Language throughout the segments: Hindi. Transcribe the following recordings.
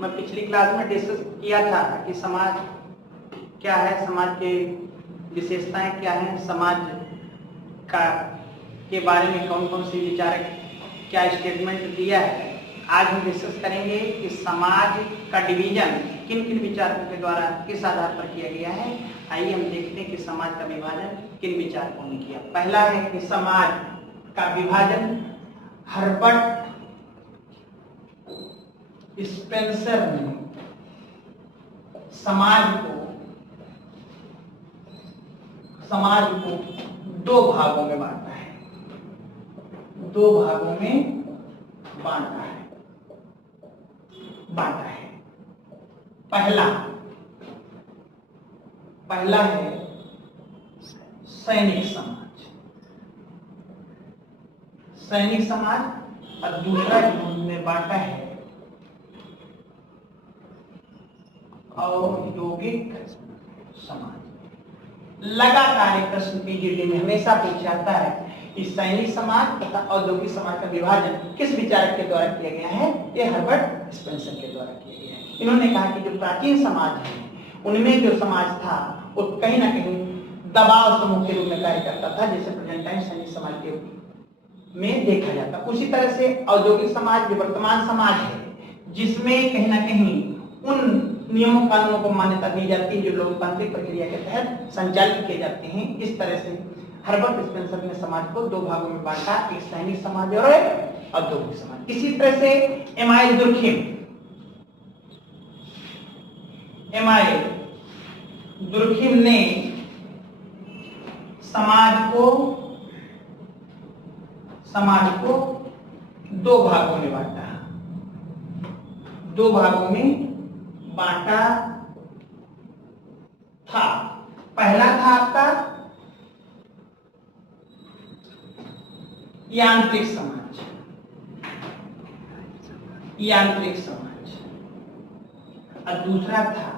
मैं पिछली क्लास में डिस्कस किया था कि समाज क्या है, समाज के विशेषताएं क्या हैं, समाज का के बारे में कौन कौन सी विचारक क्या स्टेटमेंट दिया है। आज हम डिस्कस करेंगे कि समाज का डिवीजन किन किन विचारकों के द्वारा किस आधार पर किया गया है। आइए हम देखते हैं कि समाज का विभाजन किन विचारकों ने किया। पहला है कि समाज का विभाजन हर्बर्ट स्पेंसर ने समाज को दो भागों में बांटा है, दो भागों में बांटा है। पहला है सैनिक समाज और दूसरा में बांटा है औद्योगिक समाज। लगातार एक प्रश्न पीजीटी में हमेशा पूछा जाता है कि सैनिक समाज तथा औद्योगिक समाज का विभाजन किस विचारक के द्वारा किया गया है। यह हर्बर्ट स्पेंसर के द्वारा किया गया है। इन्होंने कहा कि जो प्राचीन समाज है उनमें जो समाज था वो कहीं ना कहीं दबाव समूह के रूप में कार्य करता था, जैसे प्रेजेंट टाइम सैनिक समाज के में देखा जाता। उसी तरह से औद्योगिक समाज जो वर्तमान समाज है जिसमें कहीं ना कहीं उन नियमों कानूनों को मान्यता दी जाती है जो लोकतांत्रिक प्रक्रिया के तहत संचालित किए जाते हैं। इस तरह से हर्बर्ट स्पेंसर ने समाज को दो भागों में बांटा, एक सैनिक समाज और एक औद्योगिक समाज। इसी तरह से एमाइल दुर्खिम ने समाज को दो भागों में बांटा था। पहला था आपका यांत्रिक समाज और दूसरा था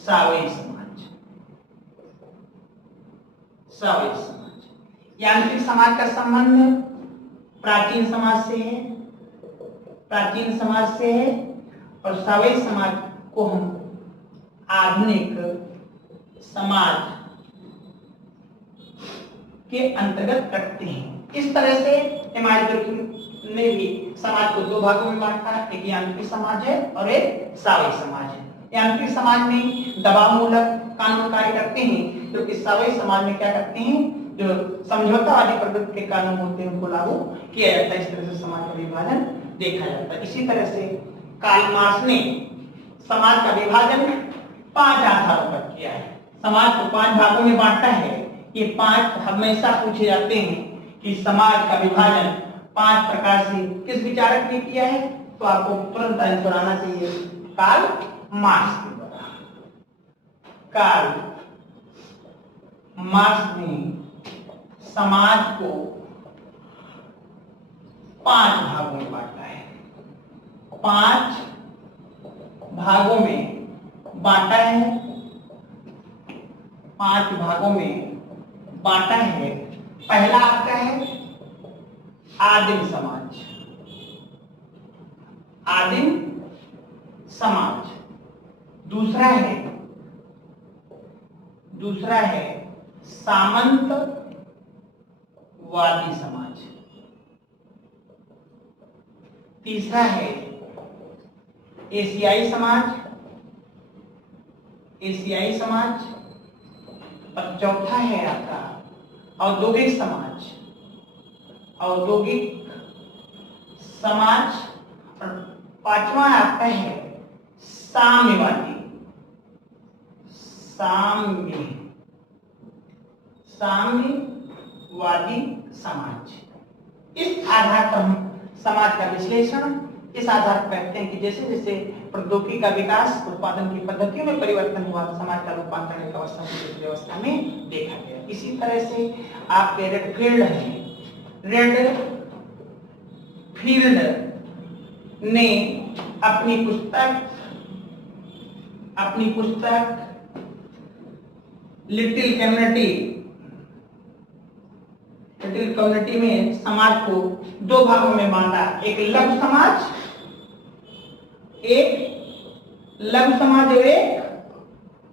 सावयव समाज। यांत्रिक समाज का संबंध प्राचीन समाज से है और सावयव समाज को हम आधुनिक समाज के अंतर्गत रखते हैं। इस तरह से एमाइल दुर्खिम ने भी समाज को दो भागों में बांटा, एक यांत्रिक समाज है और एक सावयव समाज है। यांत्रिक समाज में दबाव मूलक कानून कार्य करते हैं, जबकि सावयव समाज में क्या करते हैं, जो समझौतावादी प्रकृति के कानून होते हैं उनको लागू किया जाता है। इस तरह से समाज का विभाजन देखा जाता है। इसी तरह से कार्ल मार्क्स ने समाज का विभाजन 5 आधारों पर किया है। समाज को 5 भागों में बांटा है। ये 5 हमेशा पूछे जाते हैं कि समाज का विभाजन 5 प्रकार से किस विचारक ने किया है, तो आपको तुरंत आंसर आना चाहिए कार्ल मार्क्स के द्वारा। कार्ल मार्क्स ने समाज को 5 भागों में बांटा है। 5 भागों में बांटा है। 5 भागों में बांटा है। पहला आपका है आदिम समाज। दूसरा है सामंतवादी समाज। तीसरा है एशियाई समाज और चौथा है आपका औद्योगिक समाज और 5वां आपका है साम्यवादी समाज। इस आधार पर हम समाज का विश्लेषण इस आधार पर करते हैं कि जैसे जैसे प्रौद्योगिकी का विकास, उत्पादन की पद्धतियों में परिवर्तन हुआ, समाज का रूपांतरण एक अवस्था से व्यवस्था में देखा गया। इसी तरह से आपके रेडफील्ड ने अपनी पुस्तक लिटिल कम्युनिटी में समाज को 2 भागों में बांटा, एक लघु समाज एक लघु समाज और एक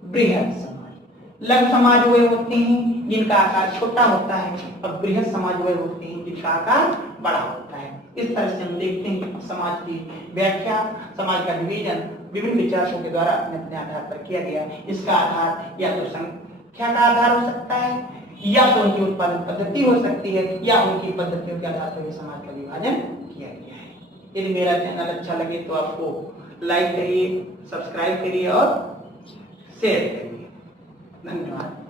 बृहद समाज। लघु समाज वे होते हैं जिनका आकार छोटा होता है और बृहद समाज वे होते हैं जिनका आकार बड़ा होता है। इस तरह से हम देखते हैं कि समाज की व्याख्या, समाज का डिवीजन विभिन्न विचारकों के द्वारा अपने अपने आधार पर किया गया है। इसका आधार या तो संख्या का आधार हो सकता है, या तो उनकी उत्पादन पद्धति हो सकती है, या उनकी पद्धतियों के आधार पर समाज का विभाजन किया गया है। यदि मेरा चैनल अच्छा लगे तो आपको लाइक करिए, सब्सक्राइब करिए और शेयर करिए। धन्यवाद।